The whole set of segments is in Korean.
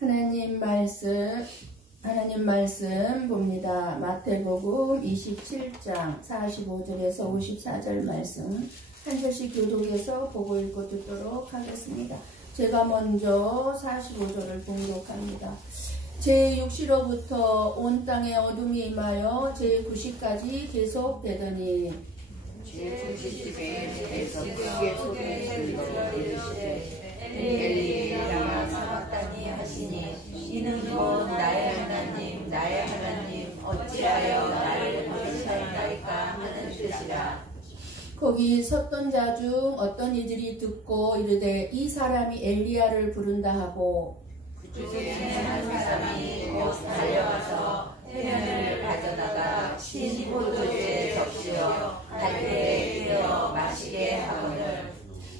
하나님 말씀 봅니다. 마태복음 27장 45절에서 54절 말씀 한 절씩 교독해서 보고 읽고 듣도록 하겠습니다. 제가 먼저 45절을 봉독합니다. 제6시로부터 온 땅에 어둠이 임하여 제9시까지 계속되더니 제9시쯤에서 크게 소리를 이르시되 엘리 라마 사박다니 하시니 이는 곧 나의 하나님 어찌하여 나를 버리시나이까 하는 뜻이라. 거기 섰던 자 중 어떤 이들이 듣고 이르되 이 사람이 엘리야를 부른다 하고 그중에 한 사람이 곧 달려가서 해면을 가져다가 신 포도주에 적시어 달대에 끼워 마시게 하거늘.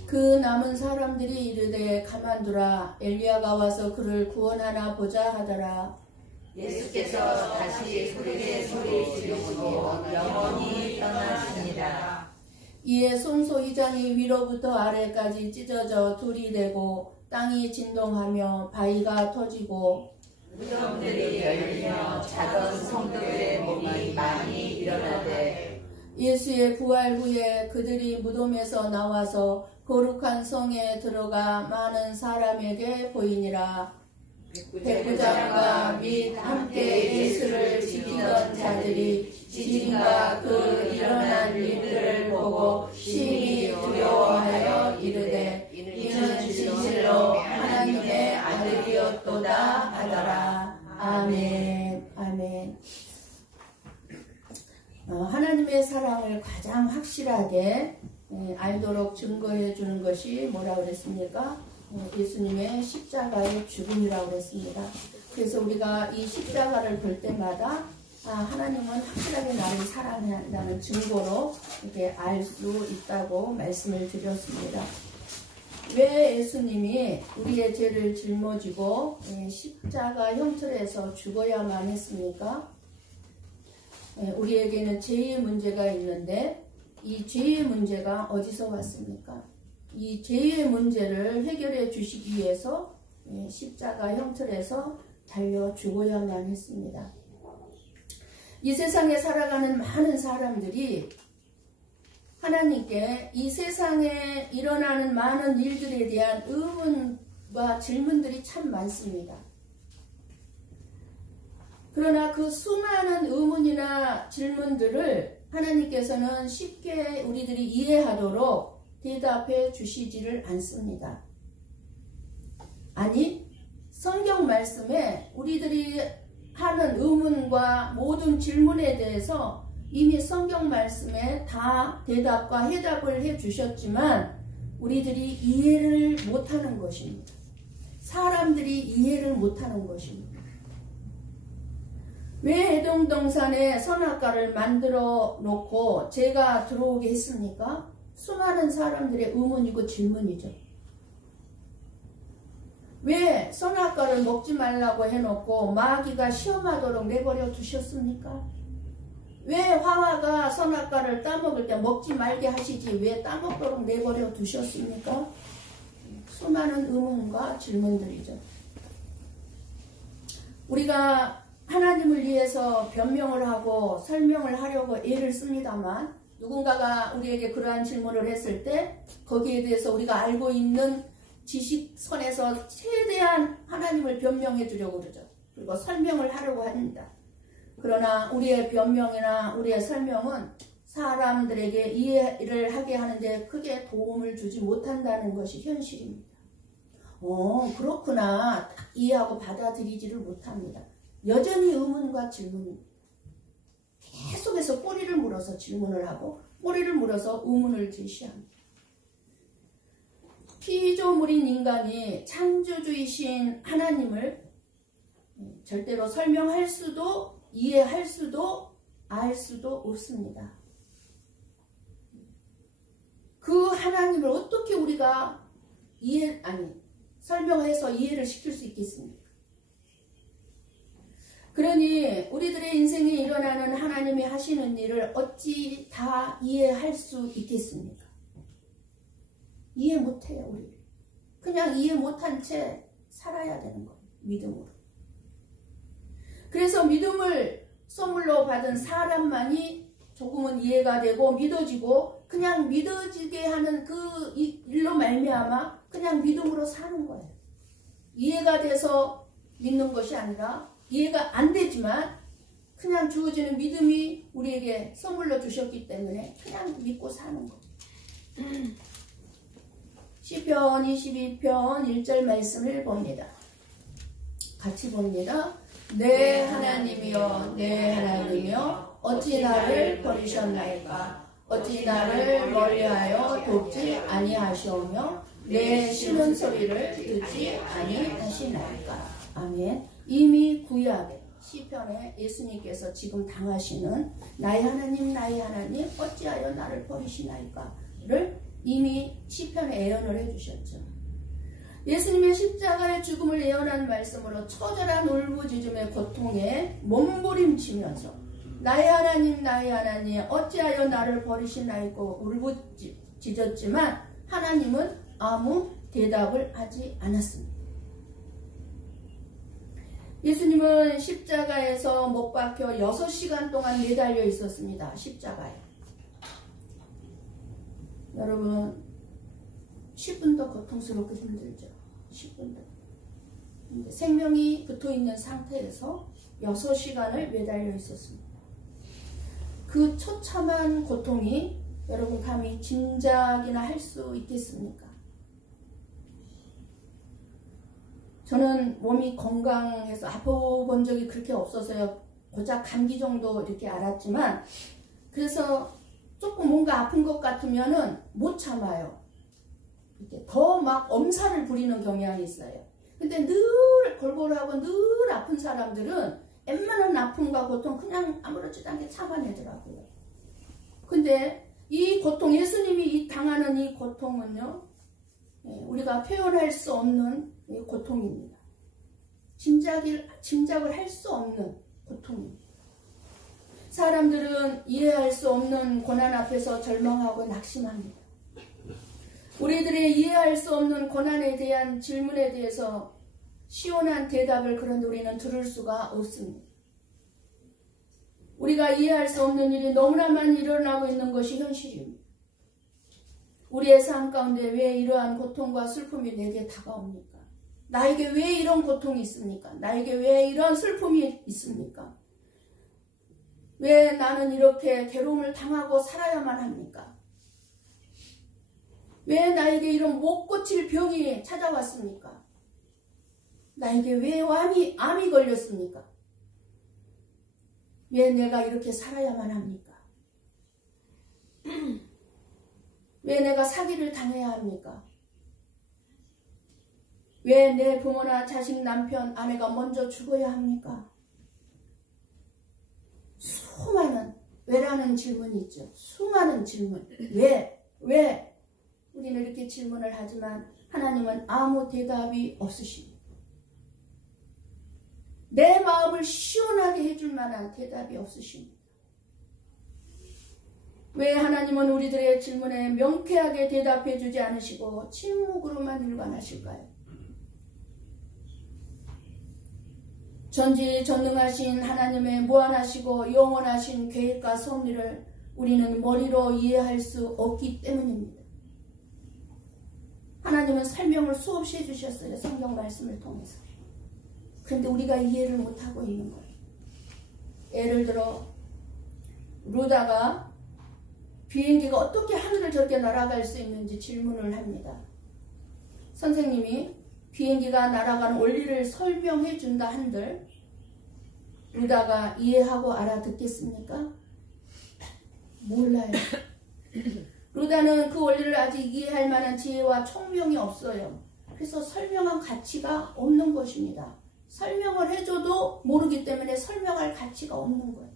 그 남은 사람들이 이르되 가만두라 엘리야가 와서 그를 구원하나 보자 하더라. 예수께서 다시 크게 소리 지르시고 영원히 떠나시니라. 이에 송소이장이 위로부터 아래까지 찢어져 둘이 되고 땅이 진동하며 바위가 터지고 무덤들이 열리며 자던 성도들의 몸이 많이 일어나되 예수의 부활 후에 그들이 무덤에서 나와서 거룩한 성에 들어가 많은 사람에게 보이니라. 백부장과 및 함께 예수를 지키던 자들이 지진과 그 일어난 일들을 보고 심히 두려워하여 이르되 이는 진실로 하나님의 아들이었도다 하더라. 아멘. 아멘. 하나님의 사랑을 가장 확실하게 알도록 증거해 주는 것이 뭐라 그랬습니까? 예수님의 십자가의 죽음이라고 그랬습니다. 그래서 우리가 이 십자가를 볼 때마다 하나님은 확실하게 나를 사랑한다는 증거로 이렇게 알 수 있다고 말씀을 드렸습니다. 왜 예수님이 우리의 죄를 짊어지고 십자가 형틀에서 죽어야만 했습니까? 우리에게는 죄의 문제가 있는데 이 죄의 문제가 어디서 왔습니까? 이 죄의 문제를 해결해 주시기 위해서 십자가 형틀에서 달려 죽어야만 했습니다. 이 세상에 살아가는 많은 사람들이 하나님께 이 세상에 일어나는 많은 일들에 대한 의문과 질문들이 참 많습니다. 그러나 그 수많은 의문이나 질문들을 하나님께서는 쉽게 우리들이 이해하도록 대답해 주시지를 않습니다. 아니, 성경 말씀에 우리들이 하는 의문과 모든 질문에 대해서 이미 성경 말씀에 다 대답과 해답을 해 주셨지만 우리들이 이해를 못하는 것입니다. 사람들이 이해를 못하는 것입니다. 왜 에돔동산에 선악과를 만들어 놓고 죄가 들어오게 했습니까? 수많은 사람들의 의문이고 질문이죠. 왜 선악과를 먹지 말라고 해놓고 마귀가 시험하도록 내버려 두셨습니까? 왜 하와가 선악과를 따먹을 때 먹지 말게 하시지 왜 따먹도록 내버려 두셨습니까? 수많은 의문과 질문들이죠. 우리가 하나님을 위해서 변명을 하고 설명을 하려고 애를 씁니다만 누군가가 우리에게 그러한 질문을 했을 때 거기에 대해서 우리가 알고 있는 지식선에서 최대한 하나님을 변명해 주려고 그러죠. 그리고 설명을 하려고 합니다. 그러나 우리의 변명이나 우리의 설명은 사람들에게 이해를 하게 하는데 크게 도움을 주지 못한다는 것이 현실입니다. 그렇구나. 딱 이해하고 받아들이지를 못합니다. 여전히 의문과 질문입니다. 계속해서 꼬리를 물어서 질문을 하고 꼬리를 물어서 의문을 제시합니다. 피조물인 인간이 창조주이신 하나님을 절대로 설명할 수도 이해할 수도 알 수도 없습니다. 그 하나님을 어떻게 우리가 설명해서 이해를 시킬 수 있겠습니까? 그러니 우리들의 인생에 일어나는 하나님이 하시는 일을 어찌 다 이해할 수 있겠습니까? 이해 못해요, 우리. 그냥 이해 못한 채 살아야 되는 거예요. 믿음으로. 그래서 믿음을 선물로 받은 사람만이 조금은 이해가 되고 믿어지고, 그냥 믿어지게 하는 그 일로 말미암아 그냥 믿음으로 사는 거예요. 이해가 돼서 믿는 것이 아니라, 이해가 안 되지만 그냥 주어지는 믿음이 우리에게 선물로 주셨기 때문에 그냥 믿고 사는 거예요. 시편 22편 1절 말씀을 봅니다. 같이 봅니다. 내 하나님이여, 내 하나님이여, 어찌 나를 버리셨나이까? 어찌 나를 멀리하여 돕지 아니하시오며 내 쉬는 소리를 듣지 아니하시나이까? 아멘. 이미 구약에 시편에 예수님께서 지금 당하시는 나의 하나님, 나의 하나님, 어찌하여 나를 버리시나이까를 이미 시편에 예언을 해주셨죠. 예수님의 십자가의 죽음을 예언한 말씀으로 처절한 울부짖음의 고통에 몸부림치면서 나의 하나님, 나의 하나님, 어찌하여 나를 버리시나이고 울부짖었지만 하나님은 아무 대답을 하지 않았습니다. 예수님은 십자가에서 못 박혀 6시간 동안 매달려 있었습니다. 십자가에. 여러분, 10분도 고통스럽고 힘들죠. 10분도. 근데 생명이 붙어있는 상태에서 6시간을 매달려 있었습니다. 그 처참한 고통이 여러분 감히 짐작이나 할 수 있겠습니까? 저는 몸이 건강해서 아파본 적이 그렇게 없어서요. 고작 감기 정도 이렇게 알았지만, 그래서 조금 뭔가 아픈 것 같으면은 못 참아요. 이렇게 더 막 엄살을 부리는 경향이 있어요. 근데 늘 골골하고 늘 아픈 사람들은 웬만한 아픔과 고통 그냥 아무렇지도 않게 참아내더라고요. 근데 이 고통, 예수님이 당하는 이 고통은요, 우리가 표현할 수 없는 고통입니다. 짐작을 할 수 없는 고통입니다. 사람들은 이해할 수 없는 고난 앞에서 절망하고 낙심합니다. 우리들의 이해할 수 없는 고난에 대한 질문에 대해서 시원한 대답을 그런데 우리는 들을 수가 없습니다. 우리가 이해할 수 없는 일이 너무나 많이 일어나고 있는 것이 현실입니다. 우리의 삶 가운데 왜 이러한 고통과 슬픔이 내게 다가옵니까? 나에게 왜 이런 고통이 있습니까? 나에게 왜 이런 슬픔이 있습니까? 왜 나는 이렇게 괴로움을 당하고 살아야만 합니까? 왜 나에게 이런 못 고칠 병이 찾아왔습니까? 나에게 왜 암이 걸렸습니까? 왜 내가 이렇게 살아야만 합니까? 왜 내가 사기를 당해야 합니까? 왜 내 부모나 자식, 남편, 아내가 먼저 죽어야 합니까? 수많은 왜라는 질문이 있죠. 수많은 질문. 왜? 우리는 이렇게 질문을 하지만 하나님은 아무 대답이 없으십니다. 내 마음을 시원하게 해줄 만한 대답이 없으십니다. 왜 하나님은 우리들의 질문에 명쾌하게 대답해 주지 않으시고 침묵으로만 일관하실까요? 전지전능하신 하나님의 무한하시고 영원하신 계획과 섭리를 우리는 머리로 이해할 수 없기 때문입니다. 하나님은 설명을 수없이 해주셨어요. 성경 말씀을 통해서. 그런데 우리가 이해를 못하고 있는 거예요. 예를 들어 루다가 비행기가 어떻게 하늘을 저렇게 날아갈 수 있는지 질문을 합니다. 선생님이 비행기가 날아가는 원리를 설명해 준다 한들 루다가 이해하고 알아듣겠습니까? 몰라요. 루다는 그 원리를 아직 이해할 만한 지혜와 총명이 없어요. 그래서 설명한 가치가 없는 것입니다. 설명을 해줘도 모르기 때문에 설명할 가치가 없는 거예요.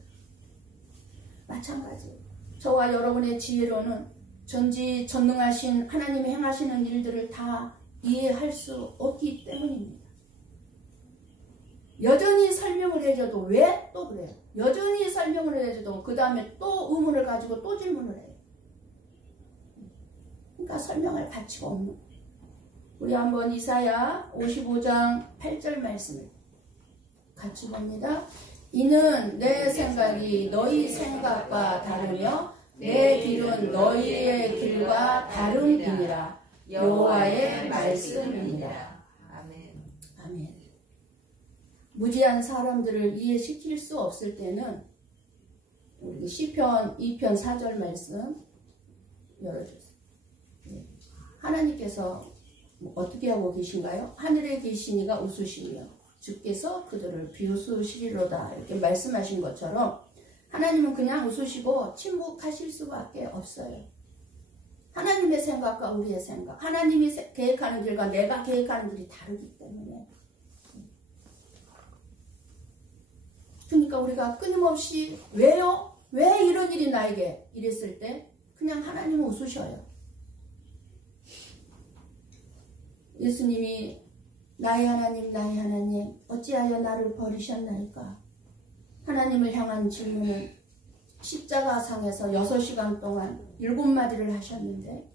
마찬가지예요. 저와 여러분의 지혜로는 전지전능하신 하나님이 행하시는 일들을 다 이해할 수 없기 때문입니다. 여전히 설명을 해줘도 왜? 또 그래요. 여전히 설명을 해줘도 그 다음에 또 의문을 가지고 또 질문을 해요. 그러니까 설명할 가치가 없는 거예요. 우리 한번 이사야 55장 8절 말씀을 같이 봅니다. 이는 내 생각이 너희 생각과 다르며 내 길은 너희의 길과 다름이니라. 여호와의 말씀이니라. 아멘. 아멘. 무지한 사람들을 이해시킬 수 없을 때는 우리 시편 2편 4절 말씀 열어주세요. 하나님께서 어떻게 하고 계신가요? 하늘에 계시니가 웃으시며 주께서 그들을 비웃으시리로다 이렇게 말씀하신 것처럼 하나님은 그냥 웃으시고 침묵하실 수밖에 없어요. 하나님의 생각과 우리의 생각, 하나님이 계획하는 길과 내가 계획하는 길이 다르기 때문에, 그러니까 우리가 끊임없이 왜요? 왜 이런 일이 나에게? 이랬을 때 그냥 하나님은 웃으셔요. 예수님이 나의 하나님 어찌하여 나를 버리셨나이까? 하나님을 향한 질문은 십자가상에서 6시간 동안 7마디를 하셨는데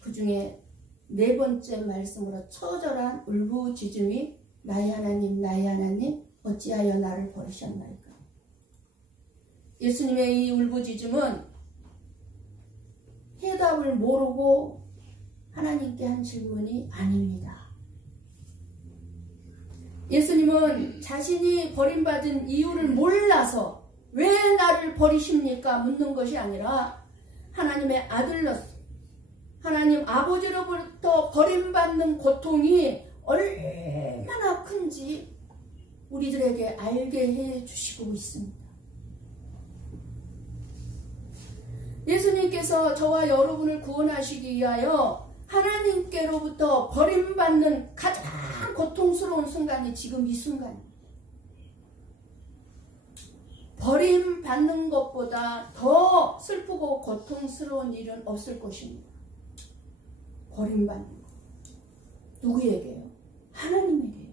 그 중에 4번째 말씀으로 처절한 울부짖음이 나의 하나님 어찌하여 나를 버리셨나이까? 예수님의 이 울부짖음은 해답을 모르고 하나님께 한 질문이 아닙니다. 예수님은 자신이 버림받은 이유를 몰라서 왜 나를 버리십니까? 묻는 것이 아니라 하나님의 아들로서 하나님 아버지로부터 버림받는 고통이 얼마나 큰지 우리들에게 알게 해주시고 있습니다. 예수님께서 저와 여러분을 구원하시기 위하여 하나님께로부터 버림받는 가장 고통스러운 순간이 지금 이 순간입니다. 버림받는 것보다 더 슬프고 고통스러운 일은 없을 것입니다. 버림받는 것. 누구에게요? 하나님에게요.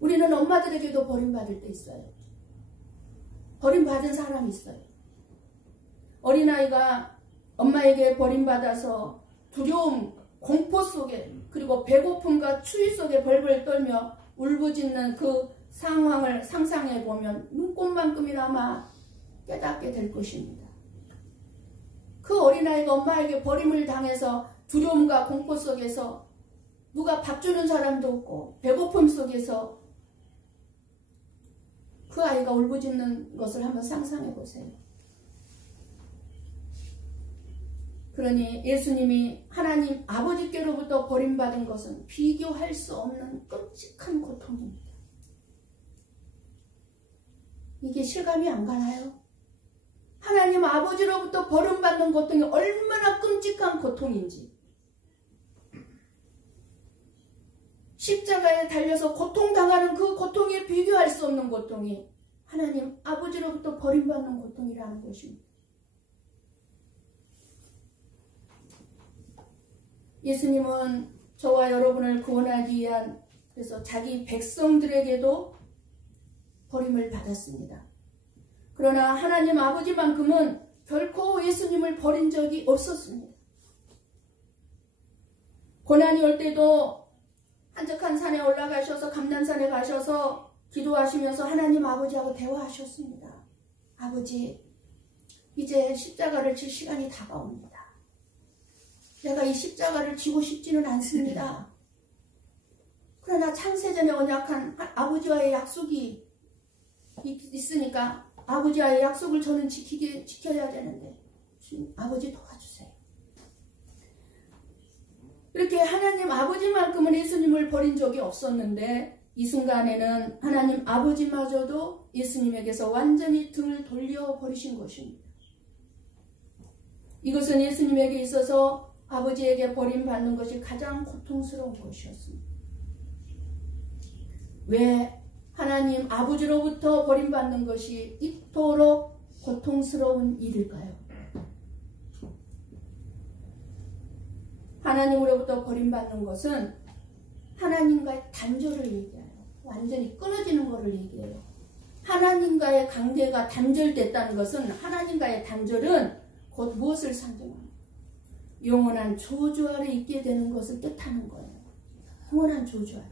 우리는 엄마들에게도 버림받을 때 있어요. 버림받은 사람이 있어요. 어린아이가 엄마에게 버림받아서 두려움, 공포 속에 그리고 배고픔과 추위 속에 벌벌 떨며 울부짖는 그 상황을 상상해 보면 눈꽃만큼이나마 깨닫게 될 것입니다. 그 어린아이가 엄마에게 버림을 당해서 두려움과 공포 속에서 누가 밥 주는 사람도 없고 배고픔 속에서 그 아이가 울부짖는 것을 한번 상상해 보세요. 그러니 예수님이 하나님 아버지께로부터 버림받은 것은 비교할 수 없는 끔찍한 고통입니다. 이게 실감이 안 가나요? 하나님 아버지로부터 버림받는 고통이 얼마나 끔찍한 고통인지. 십자가에 달려서 고통당하는 그 고통에 비교할 수 없는 고통이 하나님 아버지로부터 버림받는 고통이라는 것입니다. 예수님은 저와 여러분을 구원하기 위한 그래서 자기 백성들에게도 버림을 받았습니다. 그러나 하나님 아버지만큼은 결코 예수님을 버린 적이 없었습니다. 고난이 올 때도 한적한 산에 올라가셔서 감난산에 가셔서 기도하시면서 하나님 아버지하고 대화하셨습니다. 아버지, 이제 십자가를 질 시간이 다가옵니다. 내가 이 십자가를 지고 싶지는 않습니다. 그러나 창세전에 언약한 아버지와의 약속이 있으니까 아버지와의 약속을 저는 지켜야 되는데 아버지 도와주세요. 이렇게 하나님 아버지만큼은 예수님을 버린 적이 없었는데 이 순간에는 하나님 아버지마저도 예수님에게서 완전히 등을 돌려버리신 것입니다. 이것은 예수님에게 있어서 아버지에게 버림받는 것이 가장 고통스러운 것이었습니다. 왜 하나님 아버지로부터 버림받는 것이 이토록 고통스러운 일일까요? 하나님으로부터 버림받는 것은 하나님과의 단절을 얘기해요. 완전히 끊어지는 것을 얘기해요. 하나님과의 관계가 단절됐다는 것은 하나님과의 단절은 곧 무엇을 상징합니까? 영원한 저주 아래 있게 되는 것을 뜻하는 거예요. 영원한 저주 아래.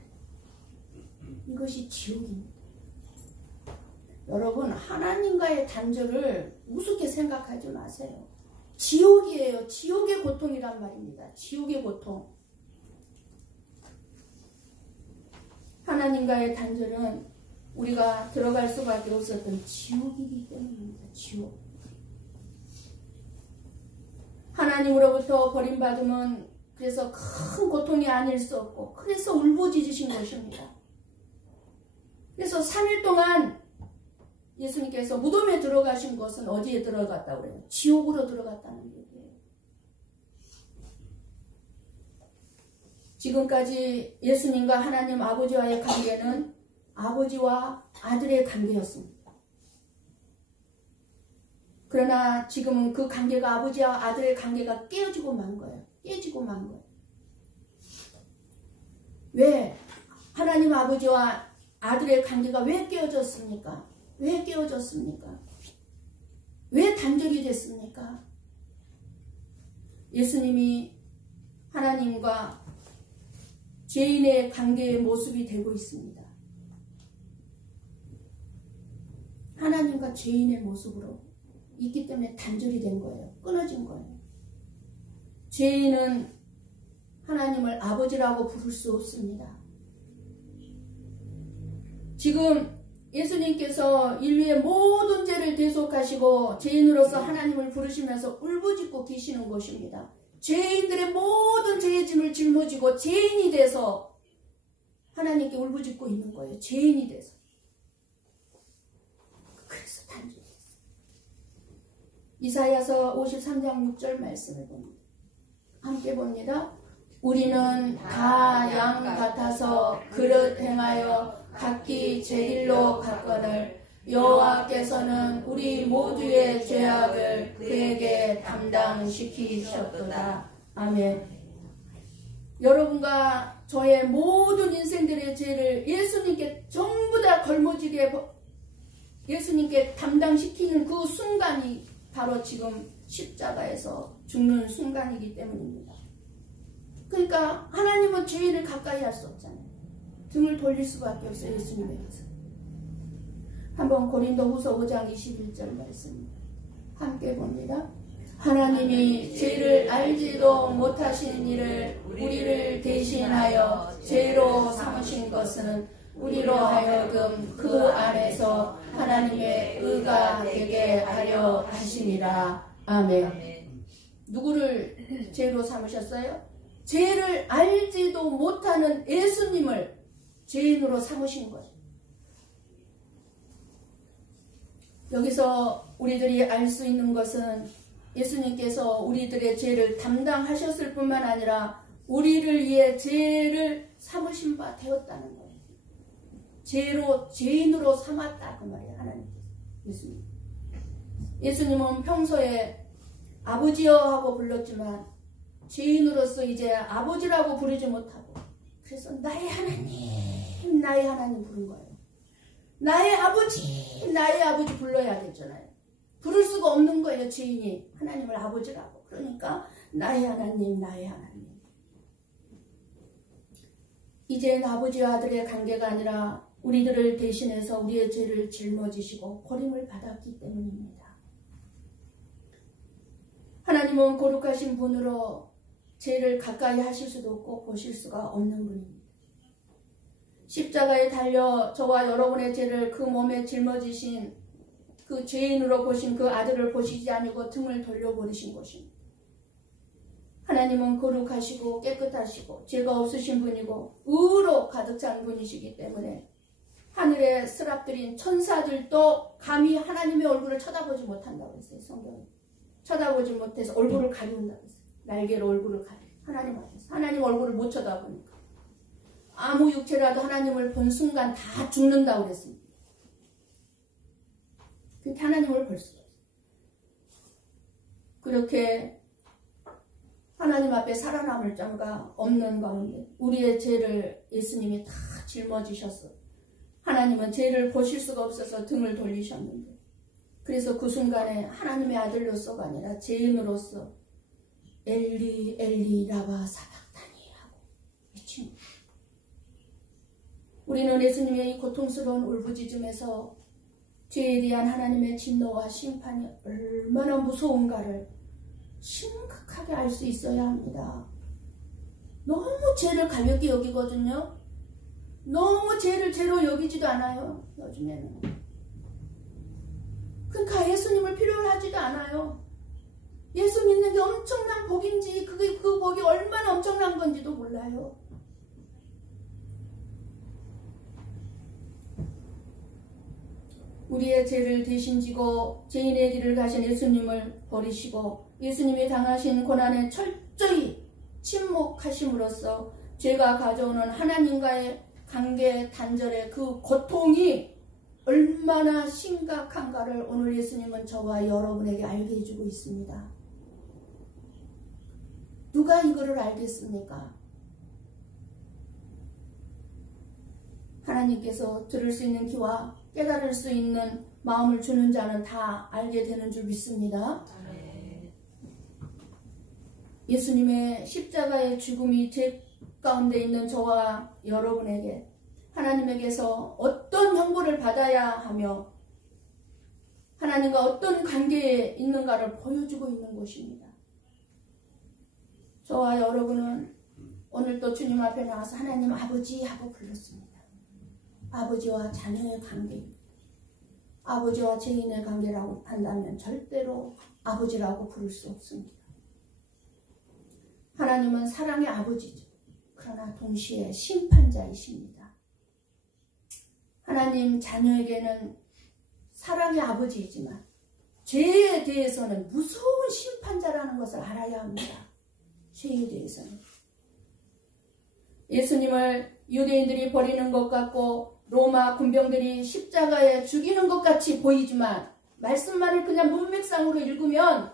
이것이 지옥입니다. 여러분, 하나님과의 단절을 우습게 생각하지 마세요. 지옥이에요. 지옥의 고통이란 말입니다. 지옥의 고통. 하나님과의 단절은 우리가 들어갈 수밖에 없었던 지옥이기 때문입니다. 지옥. 하나님으로부터 버림받음은 그래서 큰 고통이 아닐 수 없고, 그래서 울부짖으신 것입니다. 그래서 3일 동안 예수님께서 무덤에 들어가신 것은 어디에 들어갔다고 그래요? 지옥으로 들어갔다는 얘기예요. 지금까지 예수님과 하나님 아버지와의 관계는 아버지와 아들의 관계였습니다. 그러나 지금은 그 관계가, 아버지와 아들의 관계가 깨어지고 만 거예요. 깨지고 만 거예요. 왜? 하나님 아버지와 아들의 관계가 왜 깨어졌습니까? 왜 깨어졌습니까? 왜 단절이 됐습니까? 예수님이 하나님과 죄인의 관계의 모습이 되고 있습니다. 하나님과 죄인의 모습으로 있기 때문에 단절이 된 거예요. 끊어진 거예요. 죄인은 하나님을 아버지라고 부를 수 없습니다. 지금 예수님께서 인류의 모든 죄를 대속하시고 죄인으로서 하나님을 부르시면서 울부짖고 계시는 것입니다. 죄인들의 모든 죄의 짐을 짊어지고 죄인이 돼서 하나님께 울부짖고 있는 거예요. 죄인이 돼서. 그래서 단절했어요. 이사야서 53장 6절 말씀을 봅니다. 함께 봅니다. 우리는 다 양 같아서 그릇 행하여 각기 제 길로 갔거늘 여호와께서는 우리 모두의 죄악을 그에게 담당시키셨도다. 아멘. 여러분과 저의 모든 인생들의 죄를 예수님께 전부 다 걸머지게 예수님께 담당시키는 그 순간이 바로 지금 십자가에서 죽는 순간이기 때문입니다. 그러니까 하나님은 죄인을 가까이 할 수 없잖아요. 등을 돌릴 수밖에 없어요. 예수님에게서. 한번 고린도후서 5장 21절 말씀 함께 봅니다. 하나님이 죄를 알지도 못하신 이를 우리를 대신하여 죄로 삼으신 것은 우리로 하여금 그 안에서 하나님의 의가 되게 하려 하심이라. 아멘. 누구를 죄로 삼으셨어요? 죄를 알지도 못하는 예수님을 죄인으로 삼으신 거예요. 여기서 우리들이 알 수 있는 것은 예수님께서 우리들의 죄를 담당하셨을 뿐만 아니라 우리를 위해 죄를 삼으신 바 되었다는 거예요. 죄인으로 삼았다 그 말이에요. 하나님께서. 예수님은 평소에 아버지여 하고 불렀지만 죄인으로서 이제 아버지라고 부르지 못하고, 그래서 나의 하나님 부른 거예요. 나의 아버지 불러야 되잖아요. 부를 수가 없는 거예요. 죄인이 하나님을 아버지라고. 그러니까 나의 하나님. 이제는 아버지와 아들의 관계가 아니라 우리들을 대신해서 우리의 죄를 짊어지시고 버림을 받았기 때문입니다. 하나님은 거룩하신 분으로 죄를 가까이 하실 수도 없고 보실 수가 없는 분입니다. 십자가에 달려 저와 여러분의 죄를 그 몸에 짊어지신 그 죄인으로 보신 그 아들을 보시지 아니고 등을 돌려버리신 것입니다. 하나님은 거룩하시고 깨끗하시고 죄가 없으신 분이고 의로 가득 찬 분이시기 때문에 하늘에 스랍들인 천사들도 감히 하나님의 얼굴을 쳐다보지 못한다고 했어요. 성경에. 쳐다보지 못해서 얼굴을 가리운다고 했어요. 날개로 얼굴을 가려. 하나님 앞에서. 하나님 얼굴을 못 쳐다보니까. 아무 육체라도 하나님을 본 순간 다 죽는다고 그랬습니다. 그렇게 하나님을 볼 수가 없어요. 그렇게 하나님 앞에 살아남을 자가 없는 가운데 우리의 죄를 예수님이 다 짊어지셨어요. 하나님은 죄를 보실 수가 없어서 등을 돌리셨는데, 그래서 그 순간에 하나님의 아들로서가 아니라 죄인으로서 엘리 엘리 라마 사박다니 하고 외칩니다. 우리는 예수님의 이 고통스러운 울부짖음에서 죄에 대한 하나님의 진노와 심판이 얼마나 무서운가를 심각하게 알 수 있어야 합니다. 너무 죄를 가볍게 여기거든요. 너무 죄를 죄로 여기지도 않아요. 요즘에는. 그러니까 예수님을 필요로 하지도 않아요. 예수 믿는 게 엄청난 복인지 그 복이 얼마나 엄청난 건지도 몰라요. 우리의 죄를 대신 지고 죄인의 길을 가신 예수님을 버리시고 예수님이 당하신 고난에 철저히 침묵하심으로써 죄가 가져오는 하나님과의 관계 단절의 그 고통이 얼마나 심각한가를 오늘 예수님은 저와 여러분에게 알게 해주고 있습니다. 누가 이거를 알겠습니까? 하나님께서 들을 수 있는 귀와 깨달을 수 있는 마음을 주는 자는 다 알게 되는 줄 믿습니다. 예수님의 십자가의 죽음이 죄 가운데 있는 저와 여러분에게 하나님에게서 어떤 형벌을 받아야 하며 하나님과 어떤 관계에 있는가를 보여주고 있는 것입니다. 저와 여러분은 오늘 또 주님 앞에 나와서 하나님 아버지 하고 불렀습니다. 아버지와 자녀의 관계입니다. 아버지와 죄인의 관계라고 한다면 절대로 아버지라고 부를 수 없습니다. 하나님은 사랑의 아버지죠. 그러나 동시에 심판자이십니다. 하나님 자녀에게는 사랑의 아버지이지만 죄에 대해서는 무서운 심판자라는 것을 알아야 합니다. 죄에 대해서는. 예수님을 유대인들이 버리는 것 같고 로마 군병들이 십자가에 죽이는 것 같이 보이지만 말씀만을 그냥 문맥상으로 읽으면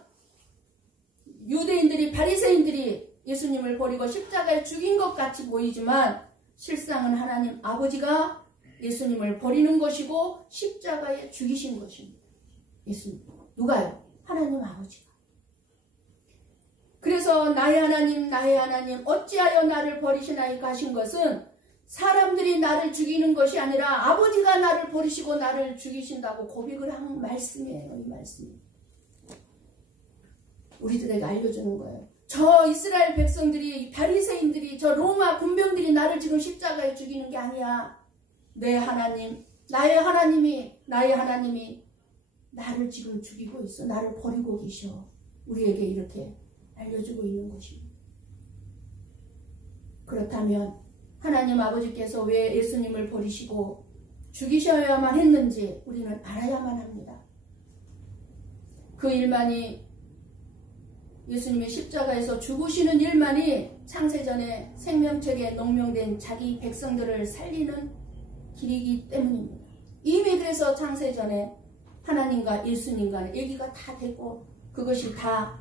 유대인들이 바리새인들이 예수님을 버리고 십자가에 죽인 것 같이 보이지만 실상은 하나님 아버지가 예수님을 버리는 것이고 십자가에 죽이신 것입니다. 예수님. 누가요? 하나님 아버지가. 그래서 나의 하나님 어찌하여 나를 버리시나이까 하신 것은 사람들이 나를 죽이는 것이 아니라 아버지가 나를 버리시고 나를 죽이신다고 고백을 한 말씀이에요. 이 말씀이. 우리들에게 알려주는 거예요. 저 이스라엘 백성들이 바리새인들이 저 로마 군병들이 나를 지금 십자가에 죽이는 게 아니야. 내 하나님 나의 하나님이 나를 지금 죽이고 있어. 나를 버리고 계셔. 우리에게 이렇게 알려주고 있는 것입니다. 그렇다면 하나님 아버지께서 왜 예수님을 버리시고 죽이셔야만 했는지 우리는 알아야만 합니다. 그 일만이 예수님이 십자가에서 죽으시는 일만이 창세전에 생명책에 농명된 자기 백성들을 살리는 길이기 때문입니다. 이미 그래서 창세전에 하나님과 예수님과는 얘기가 다 됐고 그것이 다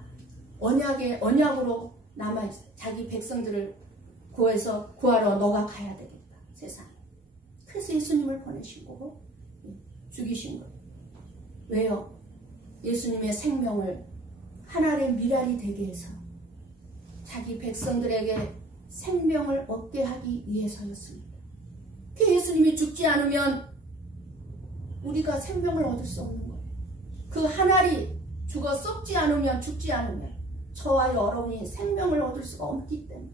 언약으로 남아있어요. 자기 백성들을 구하러 너가 가야 되겠다. 세상에. 그래서 예수님을 보내신 거고 죽이신 거예요. 왜요? 예수님의 생명을 하나의 미랄이 되게 해서 자기 백성들에게 생명을 얻게 하기 위해서였습니다. 그 예수님이 죽지 않으면 우리가 생명을 얻을 수 없는 거예요. 그 한 알이 죽어 썩지 않으면 죽지 않으면 저와 여러분이 생명을 얻을 수가 없기 때문에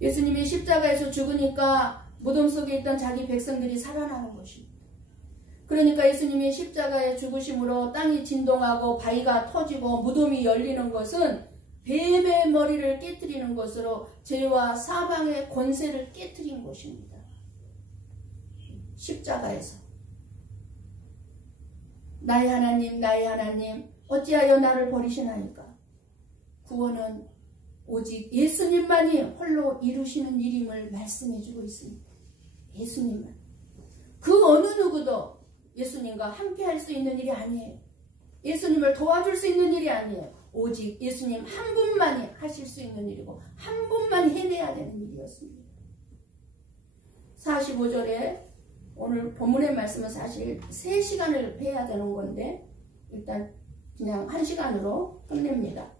예수님이 십자가에서 죽으니까 무덤 속에 있던 자기 백성들이 살아나는 것입니다. 그러니까 예수님이 십자가에 죽으심으로 땅이 진동하고 바위가 터지고 무덤이 열리는 것은 뱀의 머리를 깨뜨리는 것으로 죄와 사망의 권세를 깨뜨린 것입니다. 십자가에서 나의 하나님 어찌하여 나를 버리시나이까. 구원은 오직 예수님만이 홀로 이루시는 일임을 말씀해주고 있습니다. 예수님만. 그 어느 누구도 예수님과 함께 할 수 있는 일이 아니에요. 예수님을 도와줄 수 있는 일이 아니에요. 오직 예수님 한 분만이 하실 수 있는 일이고 한 분만 해내야 되는 일이었습니다. 45절에 오늘 본문의 말씀은 사실 3시간을 해야 되는 건데 일단 그냥 1시간으로 끝냅니다.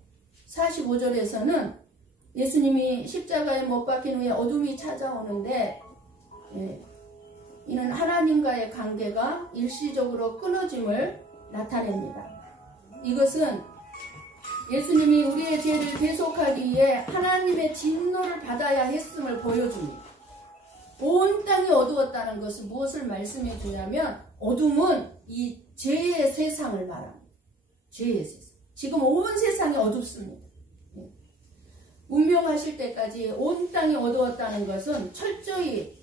45절에서는 예수님이 십자가에 못 박힌 후에 어둠이 찾아오는데 이는 하나님과의 관계가 일시적으로 끊어짐을 나타냅니다. 이것은 예수님이 우리의 죄를 대속하기 위해 하나님의 진노를 받아야 했음을 보여줍니다. 온 땅이 어두웠다는 것은 무엇을 말씀해 주냐면 어둠은 이 죄의 세상을 말합니다. 죄의 세상. 지금 온 세상이 어둡습니다. 운명하실 때까지 온 땅이 어두웠다는 것은 철저히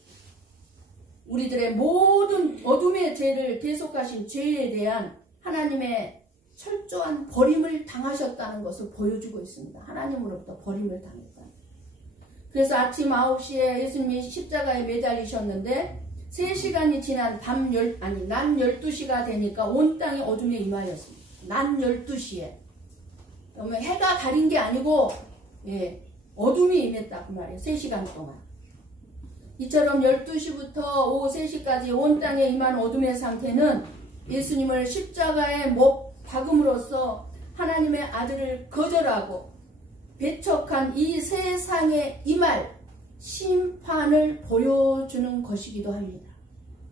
우리들의 모든 어둠의 죄를 대속하신 죄에 대한 하나님의 철저한 버림을 당하셨다는 것을 보여주고 있습니다. 하나님으로부터 버림을 당했다. 그래서 아침 9시에 예수님이 십자가에 매달리셨는데 3시간이 지난 낮 12시가 되니까 온 땅이 어둠에 임하였습니다. 낮 12시에. 그러면 해가 가린 게 아니고 어둠이 임했다 그 말이에요. 3시간 동안. 이처럼 12시부터 오후 3시까지 온 땅에 임한 어둠의 상태는 예수님을 십자가에 못 박음으로써 하나님의 아들을 거절하고 배척한 이 세상에 임할 심판을 보여주는 것이기도 합니다.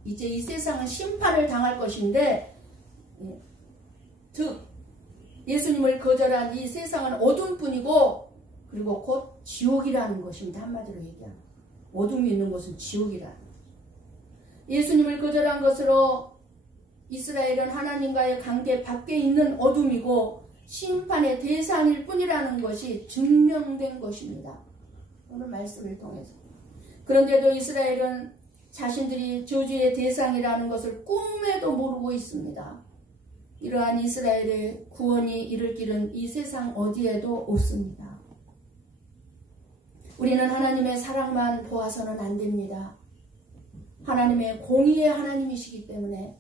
이제 이 세상은 심판을 당할 것인데 즉 예수님을 거절한 이 세상은 어둠뿐이고 그리고 곧 지옥이라는 것입니다. 한마디로 얘기하면 어둠이 있는 곳은 지옥이라. 예수님을 거절한 것으로 이스라엘은 하나님과의 관계 밖에 있는 어둠이고 심판의 대상일 뿐이라는 것이 증명된 것입니다. 오늘 말씀을 통해서. 그런데도 이스라엘은 자신들이 저주의 대상이라는 것을 꿈에도 모르고 있습니다. 이러한 이스라엘의 구원이 이를 길은 이 세상 어디에도 없습니다. 우리는 하나님의 사랑만 보아서는 안 됩니다. 하나님의 공의의 하나님이시기 때문에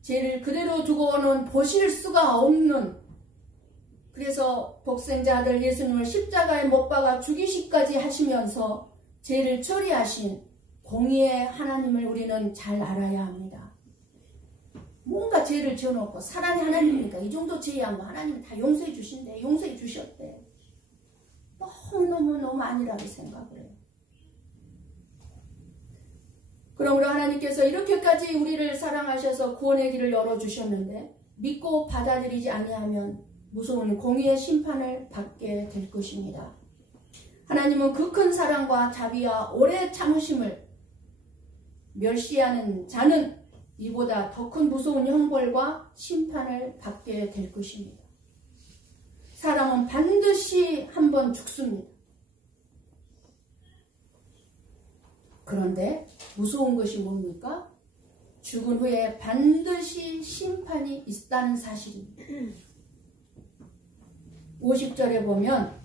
죄를 그대로 두고는 보실 수가 없는, 그래서 독생자 아들 예수님을 십자가에 못 박아 죽이시까지 하시면서 죄를 처리하신 공의의 하나님을 우리는 잘 알아야 합니다. 뭔가 죄를 지어놓고 사랑의 하나님이니까 이 정도 죄야 뭐 하나님은 다 용서해 주신대, 용서해 주셨대. 너무 안일하게 생각을 해요. 그러므로 하나님께서 이렇게까지 우리를 사랑하셔서 구원의 길을 열어주셨는데 믿고 받아들이지 아니하면 무서운 공의의 심판을 받게 될 것입니다. 하나님은 그 큰 사랑과 자비와 오래 참으심을 멸시하는 자는 이보다 더 큰 무서운 형벌과 심판을 받게 될 것입니다. 사람은 반드시 한 번 죽습니다. 그런데 무서운 것이 뭡니까? 죽은 후에 반드시 심판이 있다는 사실입니다. 50절에 보면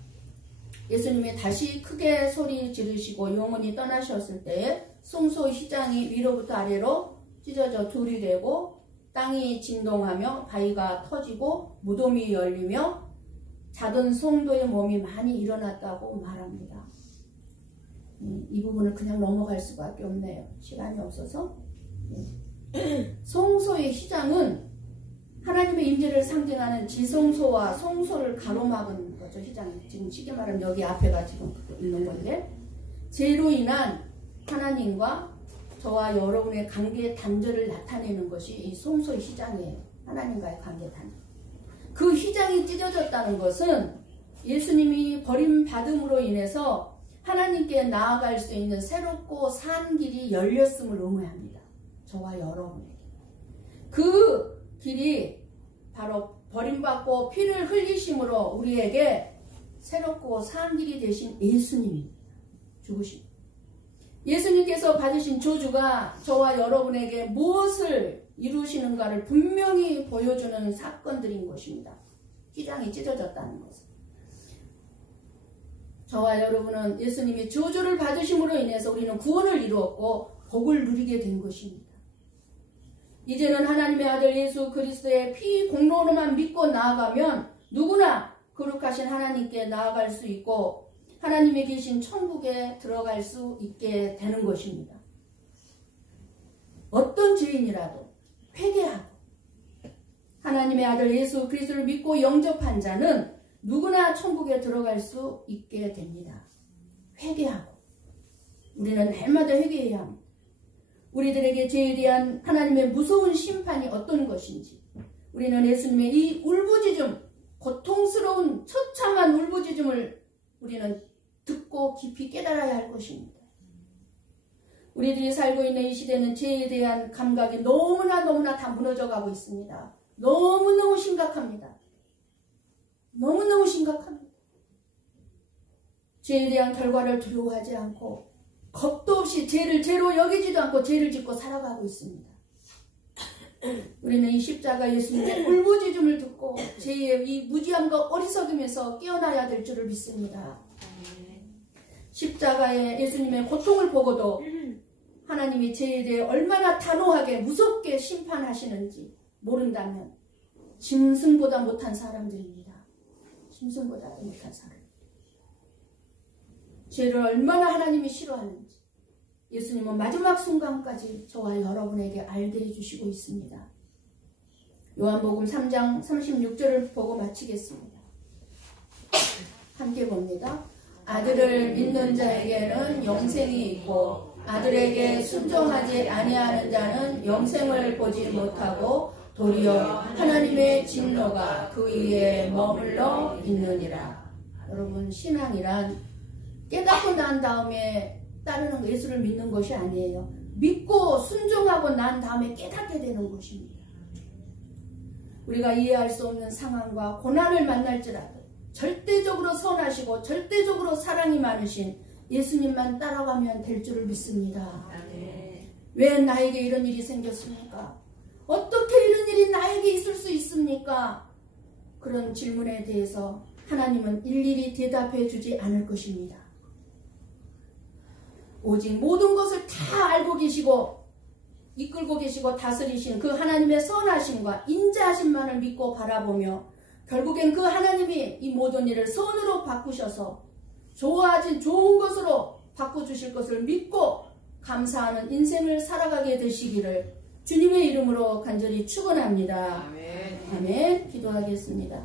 예수님이 다시 크게 소리 지르시고 영원히 떠나셨을 때에 송소 휘장이 위로부터 아래로 찢어져 둘이 되고 땅이 진동하며 바위가 터지고 무덤이 열리며 작은 성도의 몸이 많이 일어났다고 말합니다. 이 부분을 그냥 넘어갈 수밖에 없네요. 시간이 없어서. 송소의 휘장은 하나님의 임재를 상징하는 지성소와 성소를 가로막은 거죠. 휘장이 지금 쉽게 말하면 여기 앞에가 지금 있는 건데, 죄로 인한 하나님과 저와 여러분의 관계 단절을 나타내는 것이 이 송소의 휘장이에요. 하나님과의 관계 단절. 그 휘장이 찢어졌다는 것은 예수님이 버림받음으로 인해서 하나님께 나아갈 수 있는 새롭고 산 길이 열렸음을 의미합니다. 저와 여러분에게. 그 길이 바로 버림받고 피를 흘리심으로 우리에게 새롭고 산 길이 되신 예수님입니다. 죽으심. 예수님께서 받으신 저주가 저와 여러분에게 무엇을 이루시는가를 분명히 보여주는 사건들인 것입니다. 휘장이 찢어졌다는 것은. 저와 여러분은 예수님이 저주를 받으심으로 인해서 우리는 구원을 이루었고 복을 누리게 된 것입니다. 이제는 하나님의 아들 예수 그리스도의 피 공로로만 믿고 나아가면 누구나 거룩하신 하나님께 나아갈 수 있고 하나님이 계신 천국에 들어갈 수 있게 되는 것입니다. 어떤 죄인이라도 회개하고 하나님의 아들 예수 그리스도를 믿고 영접한 자는 누구나 천국에 들어갈 수 있게 됩니다. 회개하고 우리는 날마다 회개해야 합니다. 우리들에게 죄에 대한 하나님의 무서운 심판이 어떤 것인지 우리는 예수님의 이 울부짖음, 고통스러운 처참한 울부짖음을 우리는 듣고 깊이 깨달아야 할 것입니다. 우리들이 살고 있는 이 시대는 죄에 대한 감각이 너무나 다 무너져가고 있습니다. 너무너무 심각합니다. 너무너무 심각합니다. 죄에 대한 결과를 두려워하지 않고 겁도 없이 죄를 죄로 여기지도 않고 죄를 짓고 살아가고 있습니다. 우리는 이 십자가 예수님의 울부짖음을 듣고 죄의 이 무지함과 어리석음에서 깨어나야 될 줄을 믿습니다. 십자가의 예수님의 고통을 보고도 하나님이 죄에 대해 얼마나 단호하게 무섭게 심판하시는지 모른다면 짐승보다 못한 사람들입니다. 짐승보다 못한 사람. 죄를 얼마나 하나님이 싫어하는지 예수님은 마지막 순간까지 저와 여러분에게 알게 해주시고 있습니다. 요한복음 3장 36절을 보고 마치겠습니다. 함께 봅니다. 아들을 믿는 자에게는 영생이 있고 아들에게 순종하지 아니하는 자는 영생을 보지 못하고 도리어 하나님의 진노가 그 위에 머물러 있느니라. 여러분, 신앙이란 깨닫고 난 다음에 따르는 예수를 믿는 것이 아니에요. 믿고 순종하고 난 다음에 깨닫게 되는 것입니다. 우리가 이해할 수 없는 상황과 고난을 만날지라도 절대적으로 선하시고 절대적으로 사랑이 많으신 예수님만 따라가면 될 줄을 믿습니다. 왜 나에게 이런 일이 생겼습니까? 어떻게 이런 일이 나에게 있을 수 있습니까? 그런 질문에 대해서 하나님은 일일이 대답해 주지 않을 것입니다. 오직 모든 것을 다 알고 계시고 이끌고 계시고 다스리신 그 하나님의 선하심과 인자하심만을 믿고 바라보며 결국엔 그 하나님이 이 모든 일을 선으로 바꾸셔서 좋아진 좋은 것으로 바꿔주실 것을 믿고 감사하는 인생을 살아가게 되시기를 주님의 이름으로 간절히 축원합니다. 아멘. 기도하겠습니다.